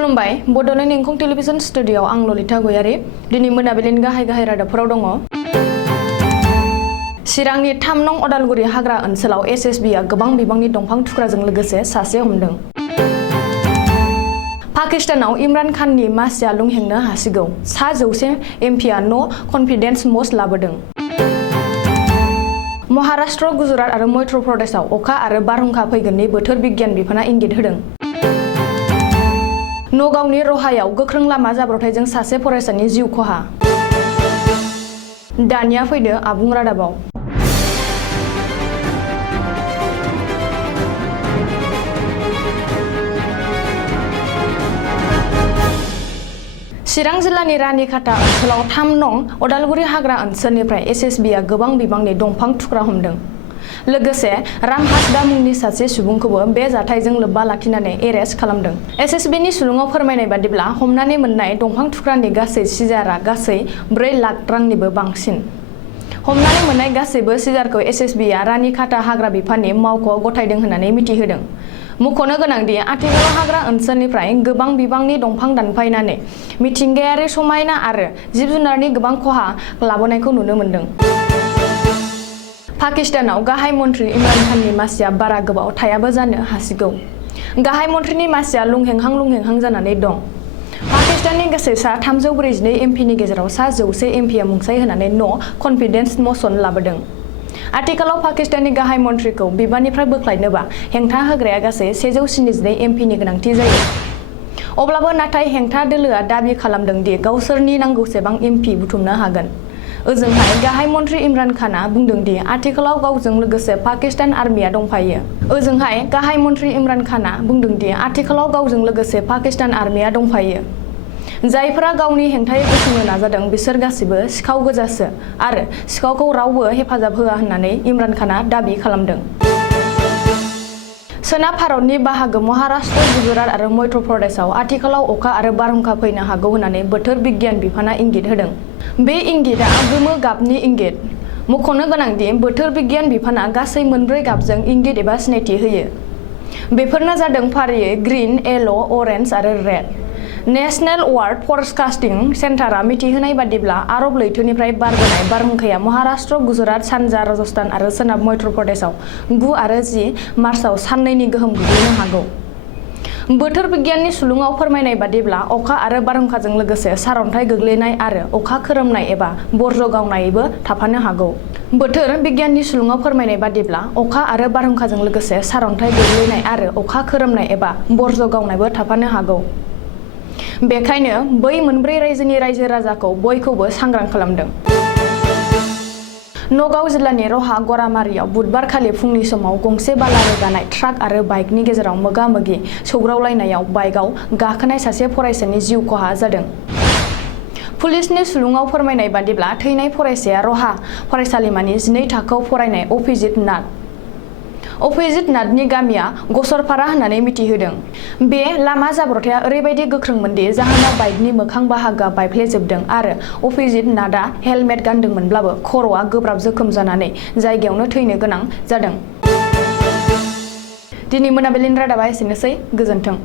खुलुमबाय बड'लेण्ड इंखं टेलिभिजन स्टुडिय'आव आं ललिता गयारी दिनै मोनाबिलिनि गाहाय रादाबफोराव दङ। चिरांनि 3 नं अदालगुरि हाग्रा ओनसोलाव एसएसबीआ गोबां बिबांनि दंफां थुख्राजों लोगोसे सासे हमदों। पाकिस्तानाव इमरान खाननि मासिया लुंहेंनो हासिगौ। 100 एमपिआ न' कन्फिडेन्स मस्ट लाबोदों। महाराष्ट्र, गुजरात आरो मध्य प्रदेशआव अखा आरो बारहुंखा फैगोननि बोथोर बिगियान बिफाना इंगित होदों। नगावनि रहायाव गोख्रों लामा जाब्रबथायजों सासे फरायसानि जिउ खहा। दानिया फैदो आबुं रादाबाव। चिरां जिल्लानि रानिखाता ओनसोलाव 3 नं अदालगुरि हाग्रा ओनसोलनिफ्राय एसएसबीआ गोबां बिबांनि दंफां थुख्रा हमदों। लोगोसे राम हासदा मुंनि सासे सुबुंखौबो बे जाथायजों लोब्बा लाखिनानै एरेस्ट खालामदों। एसएसबीनि सुलुङाव फोरमायनाय बादिब्ला हमनानै मोननाय दंफां थुख्रानि गासै सिजारा गासै 4 लाख रांनिबो बांसिन। हमनानै मोननाय गासैबो सिजारखौ एसएसबीआ रानिखाता हाग्रा बिफाननि मावख'आव गथायदों होननानै मिथिहोदों। मुंख'नो गोनांदि आथिखालाव हाग्रा ओनसोलनिफ्राय गोबां बिबांनि दंफां दानफायनानै मिथिंगायारि समायना आरो जिब-जुनारनि गोबां खहा लाबोनायखौ नुनो मोन्दों। पाकिस्तानाव गाहाय मन्थ्रि इमरान खाननि मासिया बारा गोबाव थायाबो जानो हासिगौ। गाहाय मन्थ्रिनि मासिया लुंहेंहां जानानै दं। पाकिस्ताननि गासै 342 एमपिनि गेजेराव 100 एमपिआ मुंसाइ होनानै न' कन्फिडेन्स मसन लाबोदों। आथिखालाव पाकिस्ताननि गाहाय मन्थ्रिखौ बिबाननिफ्राय बोख्लायनोबा हेंथा होग्राया गासै 172 एमपिनि गोनांथि जायो। अब्लाबो नाथाय हेंथा दोलोआ दाबि खालामदों दि गावसोरनि नांगौसेबां एमपि बुथुमनो हागोन। ओजोंहाय गाहाय मन्थ्रि इमरान खानआ बुंदों दि आथिखालाव गावजों लोगोसे पाकिस्तान आर्मिया दंफायो। ओजोंहाय गाहाय मन्थ्रि इमरान खानआ बुंदों दि आथिखालाव गावजों लोगोसे पाकिस्तान आर्मिया दंफायो। जायफोरा गावनि हेंथायै गसंनो नाजादों बिसोर गासिबो सिखाव गोजासो आरो सिखावखौ रावबो हेफाजाब होआ होननानै इमरान खानआ दाबि खालामदों। सोनाब भारतनि बाहागो महाराष्ट्र, गुजरात आरो मध्य प्रदेशआव आथिखालाव अखा आरो बारहुंखा फैनो हागौ होननानै बोथोर बिगियान बिफाना इंगित होदों। बे इंगितआ गोमो गाबनि इंगित। मुंख'नो गोनांदि बोथोर बिगियान बिफाना गासै 4 गाबजों इंगित एबा सिनायथि होयो। बेफोरनो जादों फारियै ग्रीन, येलो, अरेन्ज आरो रेड। नेशनेल वार्ड फरकास्टिं सेन्टारआ मिथिहोनाय बादिब्ला आरब लैथोनिफ्राय बारबोनाय बारहुंखाया महाराष्ट्र, गुजरात, सानजा राजस्थान आरो सोनाब मध्य प्रदेशआव 9 आरो 10 मार्चआव साननैनि गोहोम गोग्लैनो हागौ। बोथोर बिगियाननि सुलुङाव फोरमायनाय बादिब्ला अखा आरो बारहुंखाजों लोगोसे सारअन्थाइ गोग्लैनाय आरो अखा खोरोमनाय एबा बर्ज गावनायबो थाफानो हागौ। बोथोर बिगियाननि सुलुङाव फोरमायनाय बादिब्ला अखा आरो बारहुंखाजों लोगोसे सारअन्थाइ गोग्लैनाय आरो अखा खोरोमनाय एबा बर्ज गावनायबो थाफानो हागौ। बेखायनो बै 4 रायजोनि रायजो राजाखौ बयखौबो सांग्रां खालामदों। नगाव जिल्लानि रहा गरामारियाव बुधबारखालि फुंनि समाव गंसे बाला रोगानाय ट्राक आरो बाइकनि गेजेराव मोगा-मोगि सौग्रावलायनायाव बाइकआव गाखोनाय सासे फरायसानि जिउ खहा जादों। पुलिसनि सुलुङाव फोरमायनाय बादिब्ला थैनाय फरायसाया रहा फरायसालिमानि 12 थाखोआव फरायनाय अभिजित नाथ। अभिजित नाथनि गामिया गसरपारा होननानै मिथिहोदों। बे लामा जाब्रबथाया ओरैबायदि गोख्रोंमोन दि जाहोनाव बाइकनि मोखां बाहागोआ बायफ्लेजोबदों आरो अभिजित नाथआ हेलमेट गानदोंमोनब्लाबो खर'आ गोब्राब जोखोम जानानै जायगायावनो थैनो गोनां जादों। दिनै मोनाबिलिनि रादाबा एसेनोसै। गोजोन्थों।